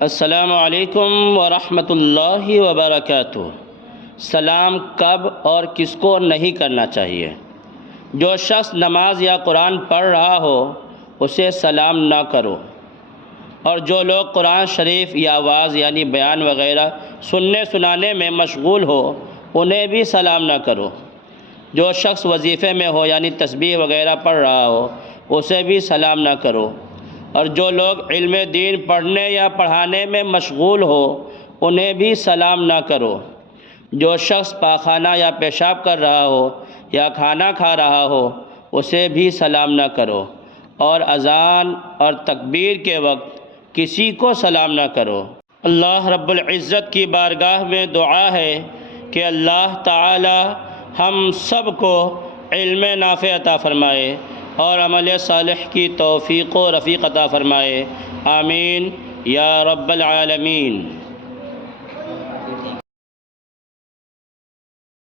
السلام علیکم ورحمۃ اللہ وبرکاتہ۔ سلام کب اور کس کو نہیں کرنا چاہیے؟ جو شخص نماز یا قرآن پڑھ رہا ہو اسے سلام نہ کرو، اور جو لوگ قرآن شریف یا آواز یعنی بیان وغیرہ سننے سنانے میں مشغول ہو انہیں بھی سلام نہ کرو۔ جو شخص وظیفے میں ہو یعنی تسبیح وغیرہ پڑھ رہا ہو اسے بھی سلام نہ کرو، اور جو لوگ علم دین پڑھنے یا پڑھانے میں مشغول ہو انہیں بھی سلام نہ کرو۔ جو شخص پاخانہ یا پیشاب کر رہا ہو یا کھانا کھا رہا ہو اسے بھی سلام نہ کرو، اور اذان اور تکبیر کے وقت کسی کو سلام نہ کرو۔ اللہ رب العزت کی بارگاہ میں دعا ہے کہ اللہ تعالی ہم سب کو علم نافع عطا فرمائے اور عمل صالح کی توفیق و رفیق عطا فرمائے، آمین یا رب العالمین۔